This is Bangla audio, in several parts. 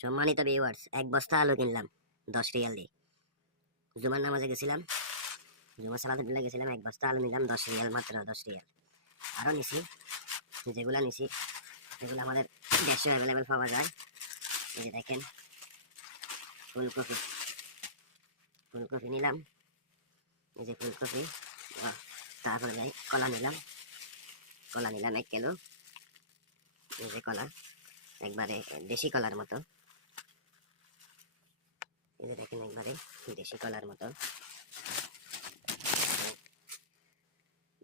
সম্মানিত ভিউয়ার্স এক বস্তা আলু কিনলাম, দশ রিয়াল দিয়ে। জুমার নামাজে গেছিলাম জুমা সালাতে দিলে গেছিলাম, এক বস্তা আলু নিলাম, দশ রিয়াল মাত্র, দশ রিয়াল। আরও নিছি, যেগুলা নিছি সেগুলো আমাদের দেশে অ্যাভেলেবেল পাওয়া যায়। এই যে দেখেন, ফুলকপি। ফুলকপি নিলাম, এই যে ফুলকপি তারপরে যাই, কলা নিলাম। কলা নিলাম এক কিলো, এই যে কলা, একবারে দেশি কলার মতো। এই দেখেন একবারে দেশি কলার মতো।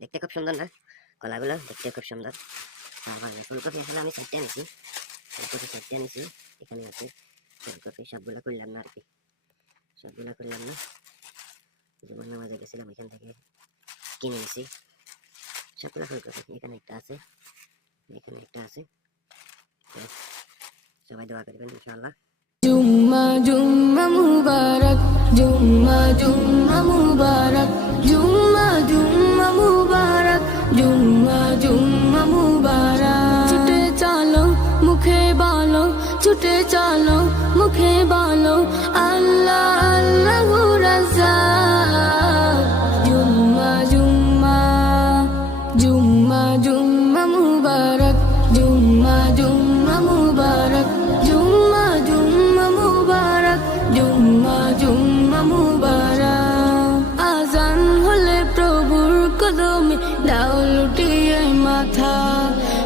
দেখতে খুব সুন্দর না? কলাগুলো দেখতে খুব সুন্দর। তারপরে ফুলকপি আসলে আমি চারটে নিছি ফুলকপি চারটে নিছি এখানে আছে ফুলকপি, সবগুলো করলাম না আর কি। সবগুলো করলাম না। যেমন নামাজে গেছিলাম, এখান থেকে কিনে নিছি সবগুলো ফুলকপি, এখানে একটা আছে, এখানে একটা আছে। সবাই দোয়া করবেন, ইনশাআল্লাহ। জুম্মা জুম্মা। জুম্মা জুম্মা মুবারক, জুম্মা জুম্মা মুবারক, জুম্মা জুম্মা মুবারক। ছুটে চলো, মুখে বলো, ছুটে চলো, মুখে বলো, আল্লাহ আল্লাহ রাজ্জাক। জুম্মা জুম্মা জুম্মা জুম্মা মুবারক, জুম্মা কদমে দাও লুটিয়ে মাথা।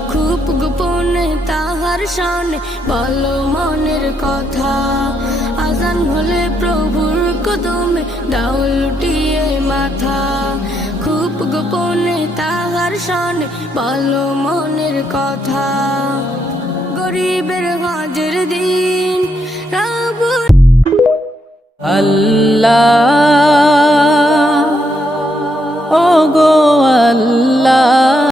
খুব গোপনে তাহার সামনে বলো মনের কথা। আজান হলে প্রভুর কদমে দাও লুটিয়ে মাথা। খুব গোপনে তাহার সামনে বলো মনের কথা। গরিবের হাজের দিন আল্লাহ